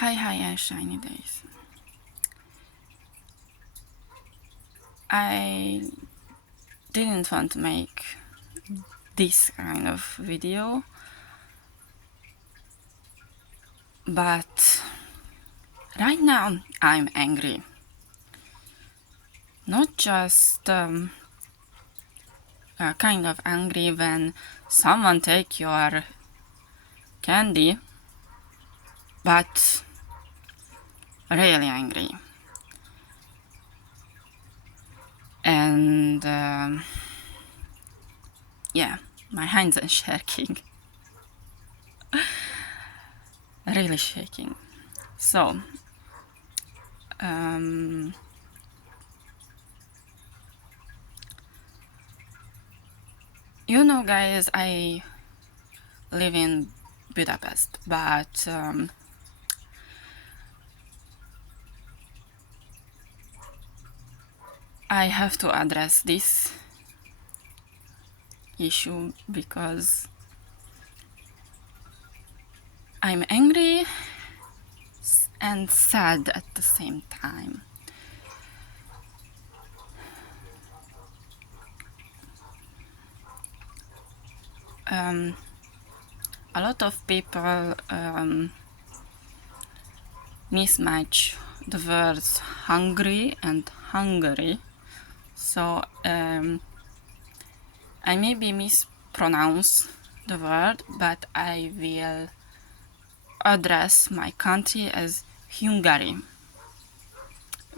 Hi, and shiny days. I didn't want to make this kind of video, but right now I'm angry. Not just kind of angry when someone take your candy, but really angry. And yeah, my hands are shaking. Really shaking. So, you know, guys, I live in Budapest, but I have to address this issue because I'm angry and sad at the same time. A lot of people mismatch the words Hungary and Hungary, so I maybe mispronounce the word, but I will address my country as Hungary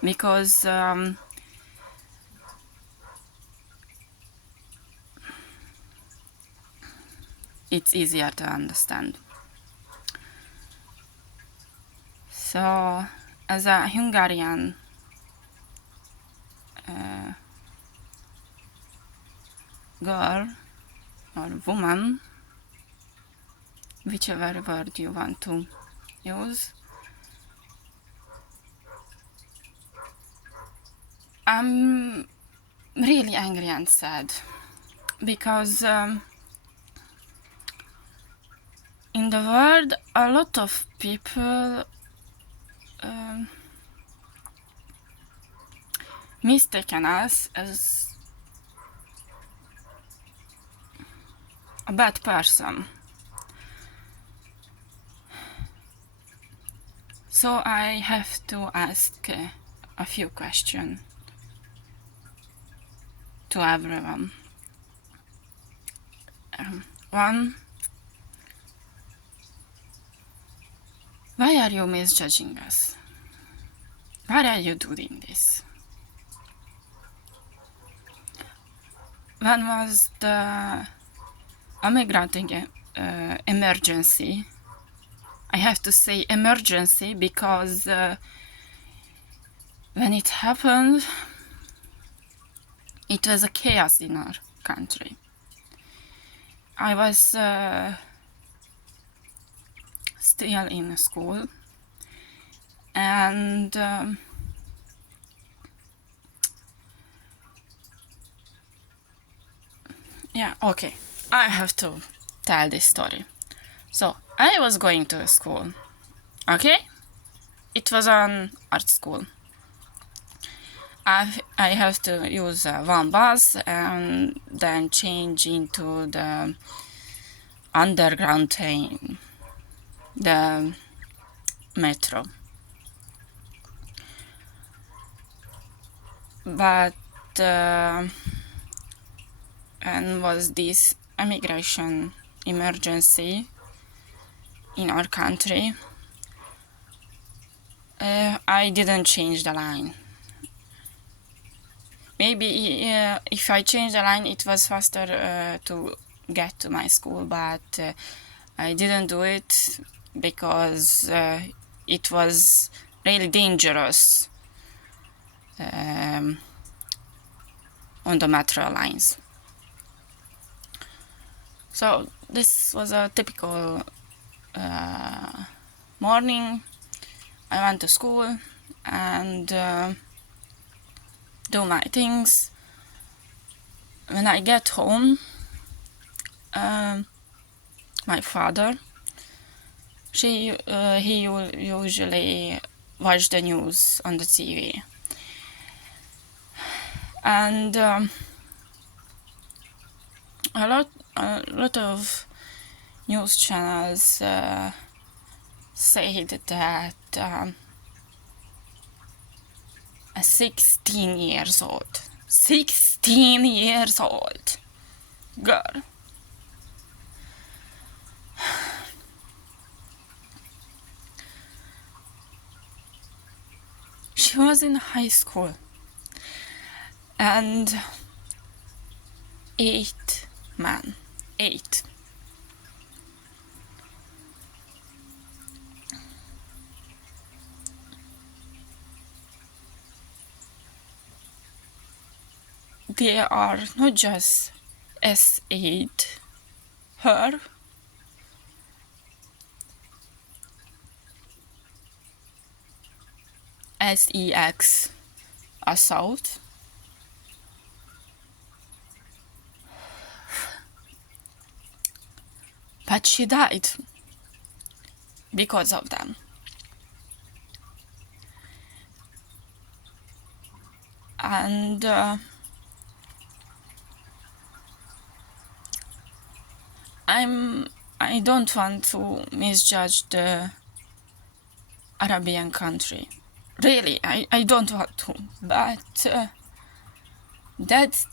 because it's easier to understand. So, as a Hungarian girl or woman, whichever word you want to use, I'm really angry and sad because in the world a lot of people mistaken us as a bad person. So I have to ask a few questions to everyone. One, why are you misjudging us? Why are you doing this? When was the immigrating emergency? I have to say emergency because when it happened, it was a chaos in our country. I was still in school, and yeah, okay, I have to tell this story. So I was going to school, okay? It was an art school. I have to use one bus and then change into the underground train, the metro. But and was this immigration emergency in our country, I didn't change the line. Maybe if I changed the line, it was faster to get to my school, but I didn't do it because it was really dangerous on the metro lines. So this was a typical morning. I went to school and do my things. When I get home, my father He usually watched the news on the TV, and a lot of news channels said that a 16 years old girl she was in high school, and 8 men, 8, they are not just S8 her, SEX assault, but she died because of them. And I don't want to misjudge the Arabian country. Really, I don't want to. But that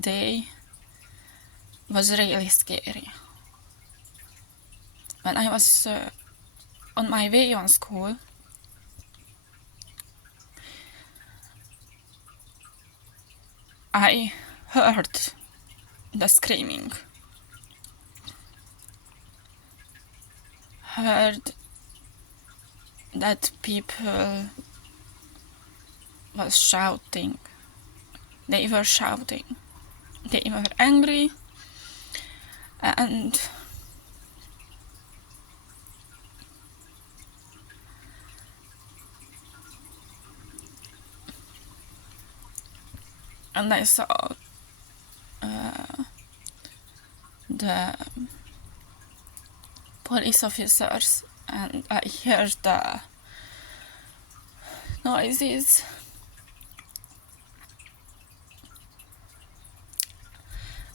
day was really scary. When I was on my way on school, I heard the screaming. Heard that people was shouting. They were shouting. They were angry, and I saw the police officers, and I heard the noises.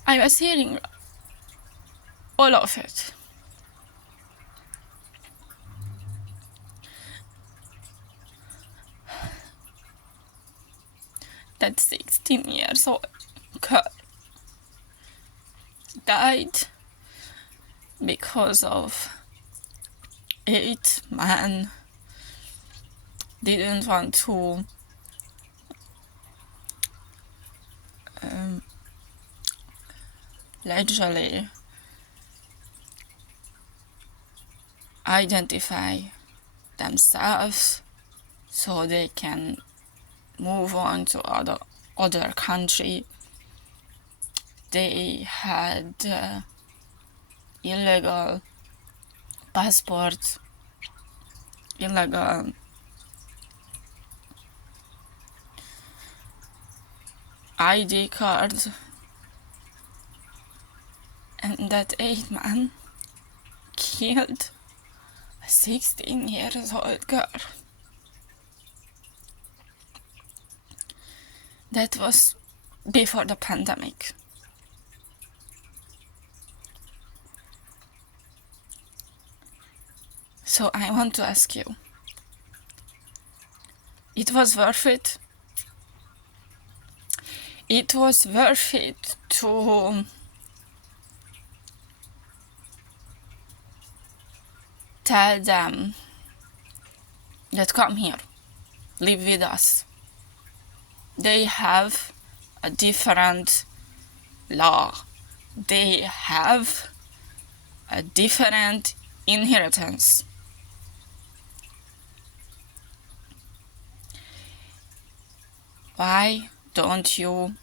I was hearing all of it. That 16 years old girl died because of 8 men didn't want to legally identify themselves so they can move on to other country. They had illegal passports, illegal ID cards, and that 8 man killed a 16 years old girl. That was before the pandemic. So I want to ask you, it was worth it? It was worth it to tell them that come here, live with us. They have a different law. They have a different inheritance. Why don't you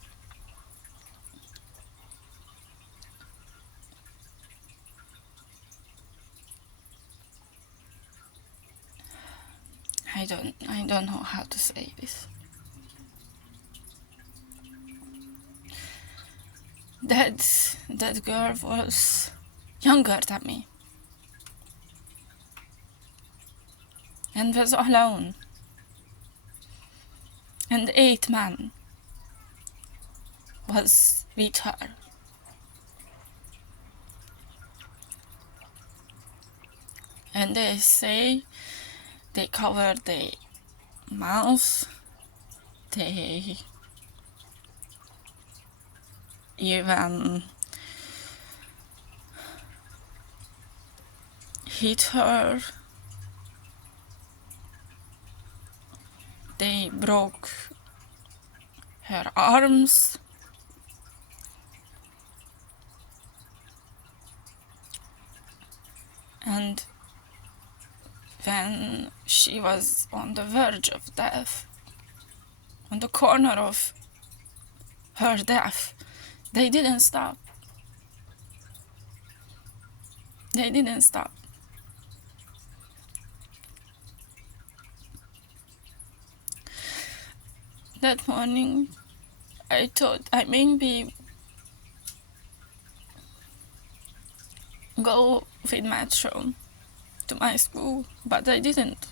I don't know how to say this. That girl was younger than me. and was alone. And 8 men was with her. And they say they covered their mouth, they even hit her, they broke her arms, and when she was on the verge of death, on the corner of her death, they didn't stop. They didn't stop. That morning, I thought I maybe go with metro to my school, but I didn't.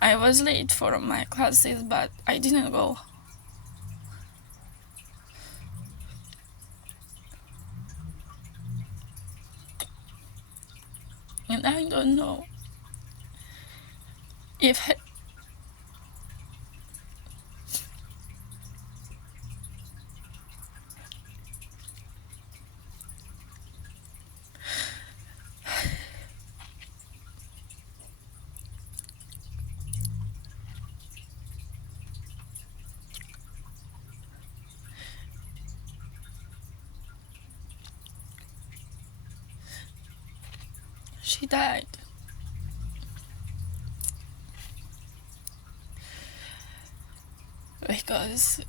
I was late for my classes, but I didn't go. And I don't know if she died. Because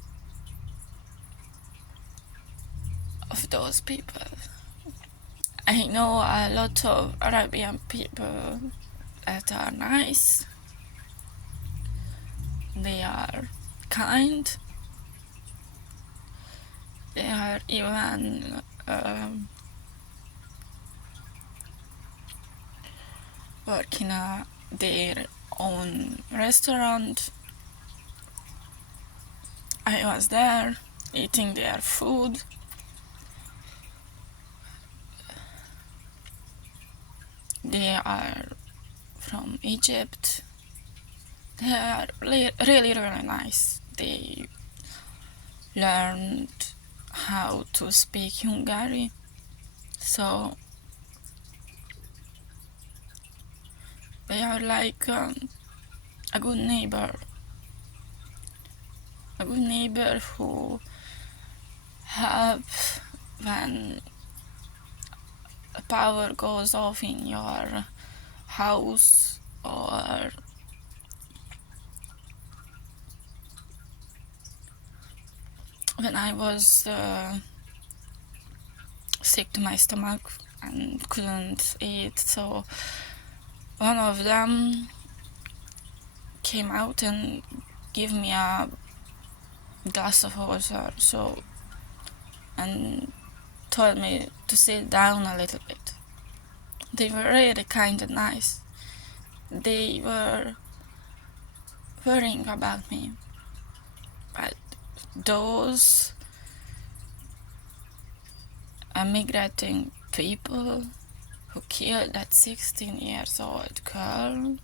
of those people. I know a lot of Arabian people that are nice, they are kind, they are even working their own restaurant. I was there eating their food. They are from Egypt. They are really, really nice. They learned how to speak Hungary, so they are like a good neighbor. A good neighbor who help when a power goes off in your house, or when I was sick to my stomach and couldn't eat, so one of them came out and gave me a glass of water, and told me to sit down a little bit. They were really kind and nice. They were worrying about me, but those immigrating people who killed that 16 years old girl,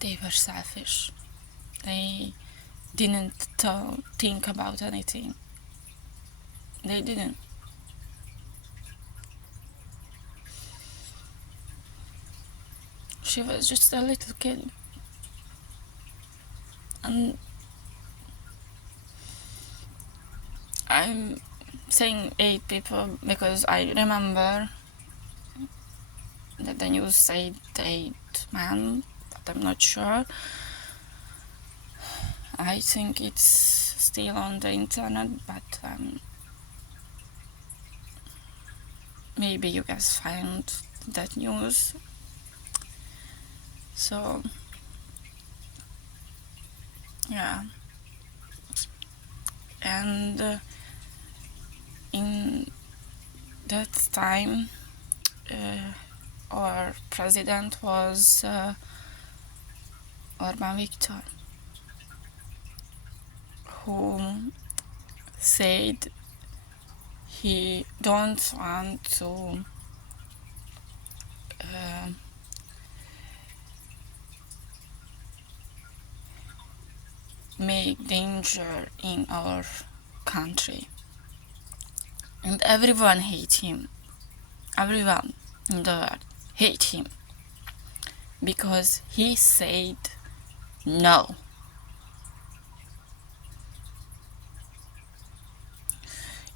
they were selfish. They didn't think about anything. They didn't. She was just a little kid. And I'm saying 8 people because I remember that the news said 8 men, but I'm not sure. I think it's still on the internet, but maybe you guys find that news. So yeah, and in that time our president was Orbán Viktor, who said he don't want to make danger in our country. And everyone hates him. Everyone in the world hates him. Because he said no.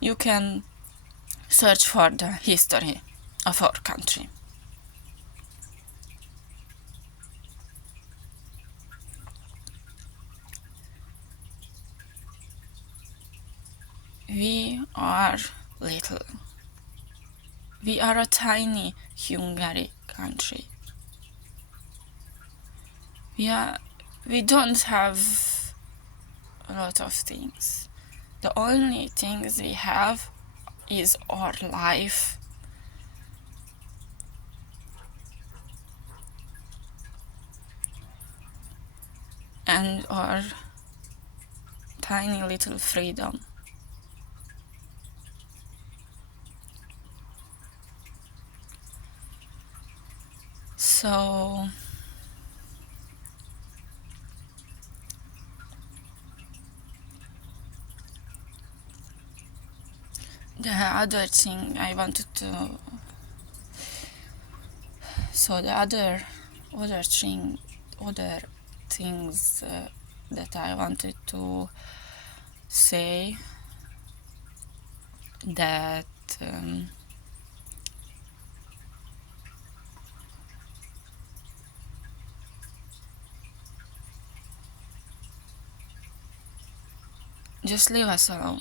You can search for the history of our country. We are little. We are a tiny Hungary country. We don't have a lot of things. The only things we have is our life. And our tiny little freedom. So the other thing I wanted to other things that I wanted to say, that just leave us alone.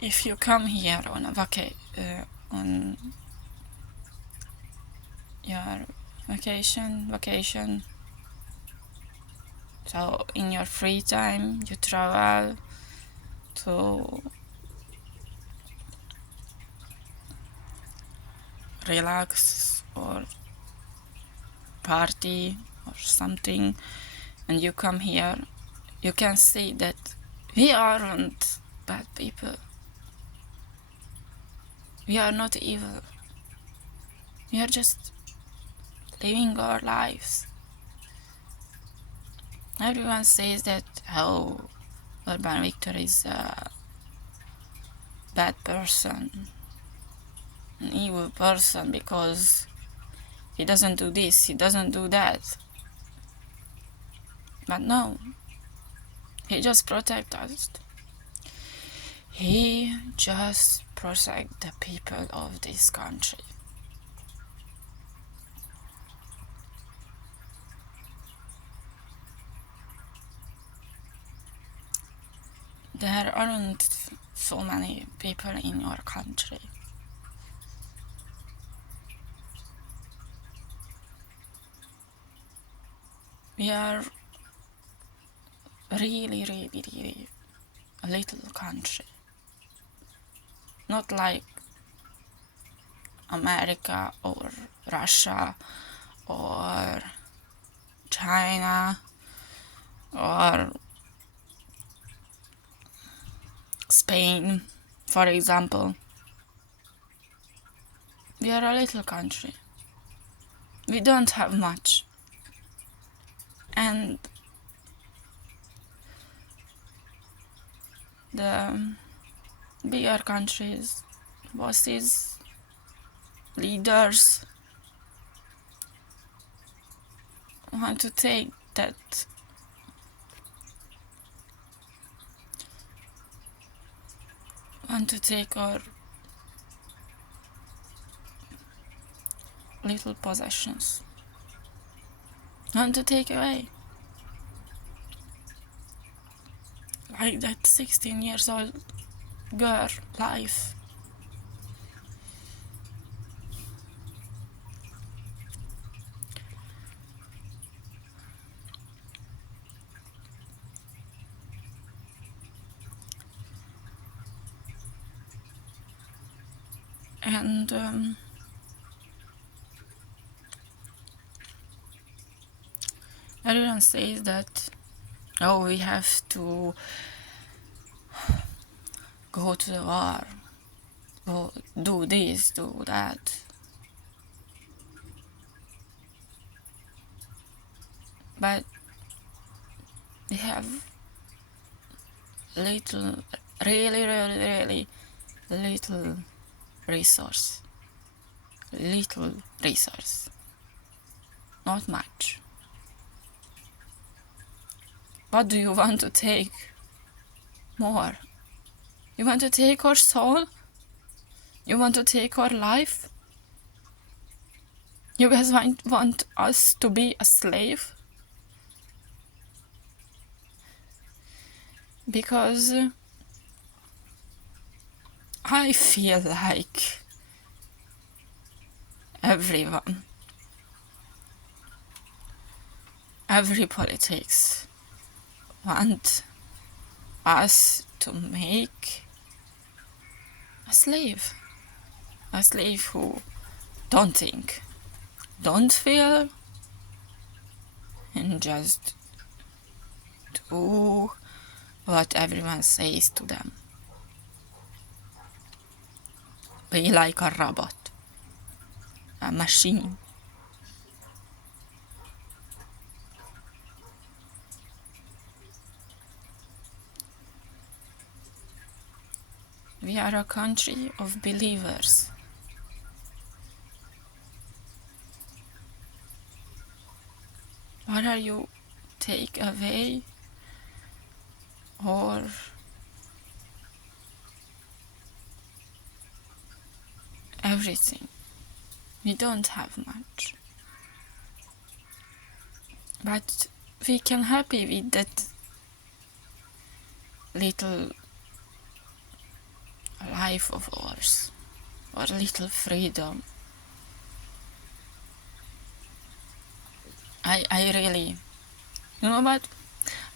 If you come here on on your vacation, so in your free time you travel to relax or party or something, and you come here, you can see that we aren't bad people. We are not evil. We are just living our lives. Everyone says that Orbán Viktor is a bad person, an evil person, because he doesn't do this, he doesn't do that. But no, he just protects us. He just protects the people of this country. There aren't so many people in your country. We are really, really, really a little country. Not like America or Russia or China or Spain, for example. We are a little country. We don't have much. And the bigger countries, bosses, leaders want to take our little possessions, want to take away. Like that 16 years old girl life. And everyone says that, oh, we have to go to the war, go do this, do that. But we have little, really little resource. Not much. What do you want to take more? You want to take our soul? You want to take our life? You guys want us to be a slave? Because I feel like everyone, every politics want us to make a slave who don't think, don't feel, and just do what everyone says to them. Be like a robot, a machine. We are a country of believers. What are you take away or everything? We don't have much. But we can happy with that little life of ours, or little freedom. I really, you know what?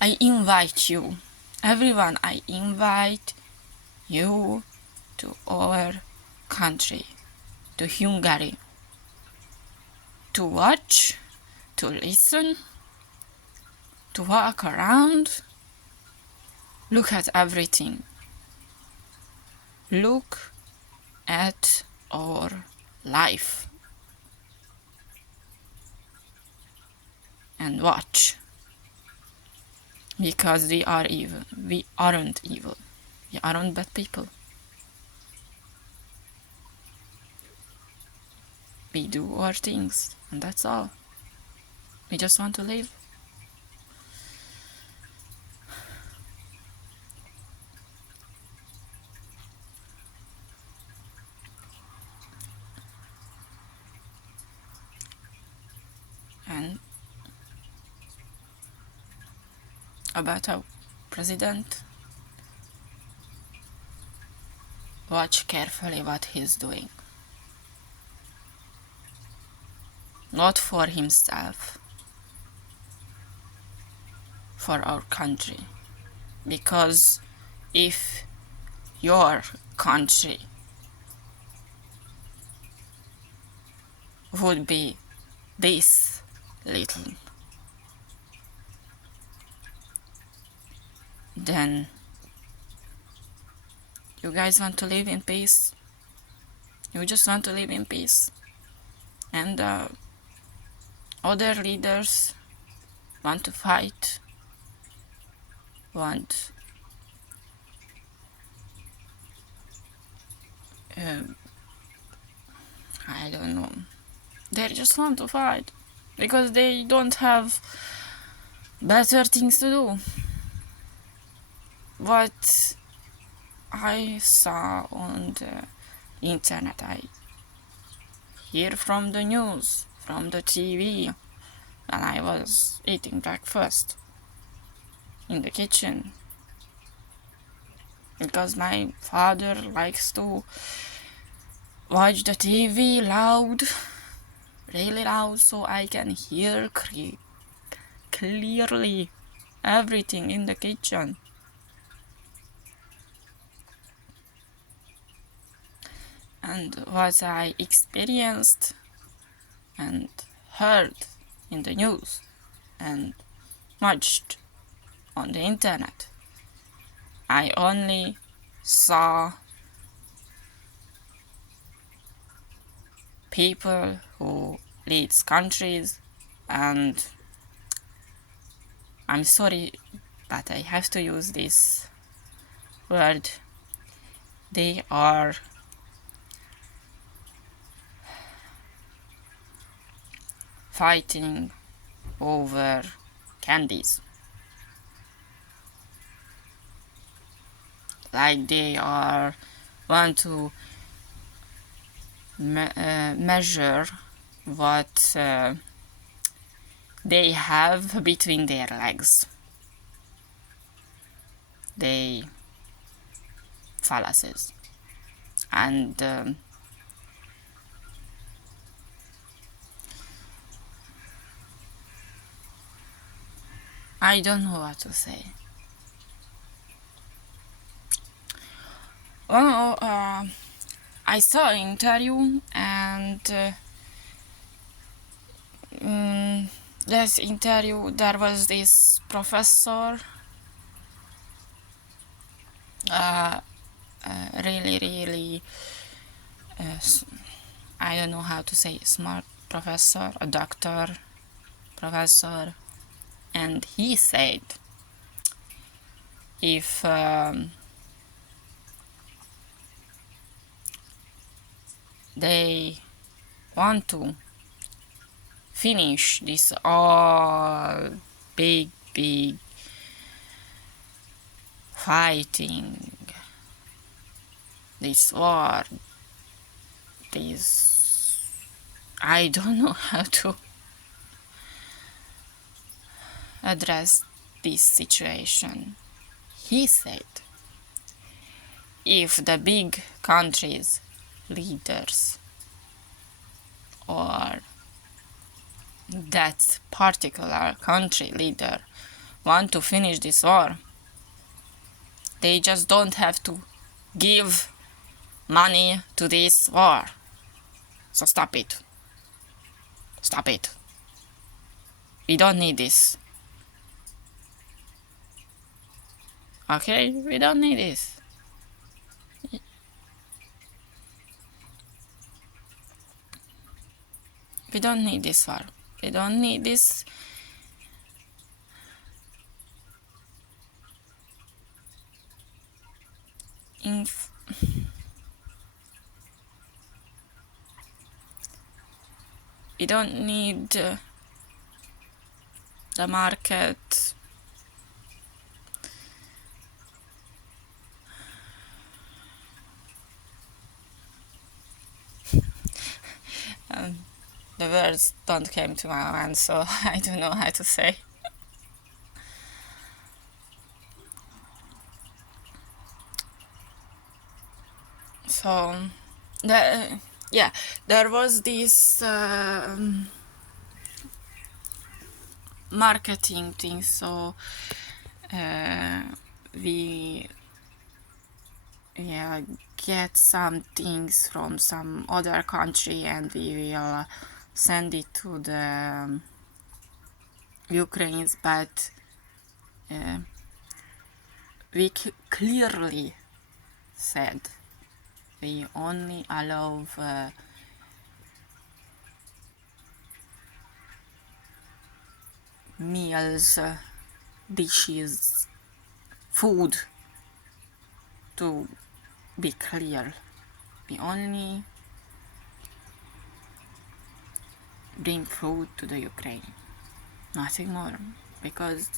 I invite you, everyone, I invite you to our country, to Hungary, to watch, to listen, to walk around, look at everything. Look at our life and watch, because we are evil. We aren't evil. We aren't bad people. We do our things, and that's all. We just want to live. And about our president, watch carefully what he's doing. Not for himself, for our country. Because if your country would be this little, then you guys want to live in peace. You just want to live in peace. And other leaders want to fight, want I don't know. They just want to fight because they don't have better things to do. What I saw on the internet, I hear from the news, from the TV, when I was eating breakfast in the kitchen, because my father likes to watch the TV loud, really loud, so I can hear clearly everything in the kitchen. and what I experienced and heard in the news and watched on the internet. I only saw people who lead countries, and I'm sorry, but I have to use this word. They are fighting over candies. Like they want to measure what they have between their legs. They fallacies. And I don't know what to say. Oh, I saw an interview, and this interview there was this professor, really, I don't know how to say, smart professor, a doctor, professor, and he said if they want to finish this all big fighting, this war, this, I don't know how to address this situation. He said if the big countries leaders or that particular country leader want to finish this war, they just don't have to give money to this war. So stop it. Stop it. We don't need this. Okay? We don't need this. We don't need this war. We don't need this. We don't need the market. The words don't come to my mind, so I don't know how to say. So, there was this marketing thing. So we get some things from some other country, and we will send it to the Ukrainians, but we clearly said we only allow meals, dishes, food. To be clear, we only bring food to the Ukraine, nothing more, because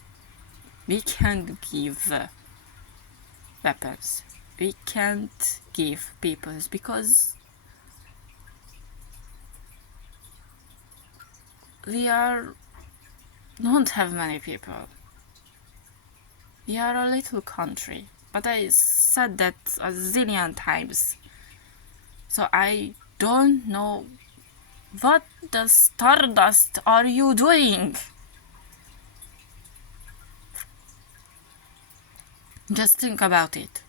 we can't give weapons, we can't give peoples, because we don't have many people. We are a little country, but I said that a zillion times. So I don't know what the stardust are you doing? Just think about it.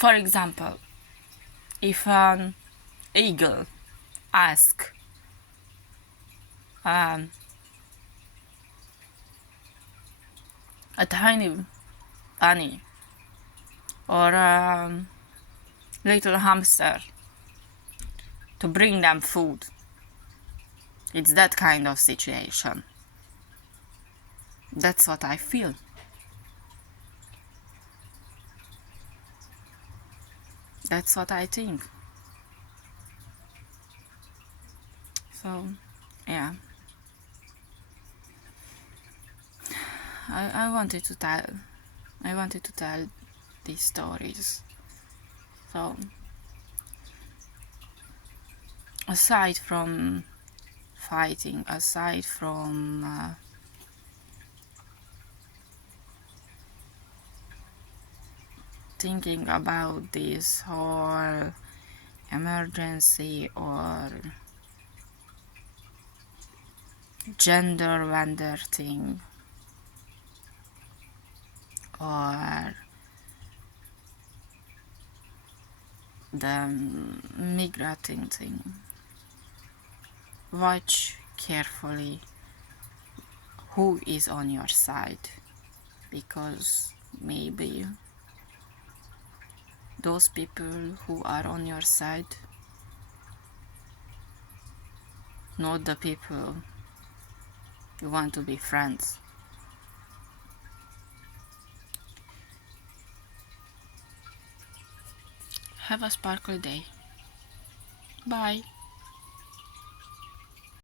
For example, if an eagle asks um, a tiny bunny or a little hamster to bring them food, it's that kind of situation. That's what I feel. That's what I think. So, yeah. I wanted to tell these stories. So, aside from fighting, aside from thinking about this whole emergency or gender vendor thing or the migrating thing, watch carefully who is on your side, because maybe those people who are on your side, not the people you want to be friends. Have a sparkly day. Bye.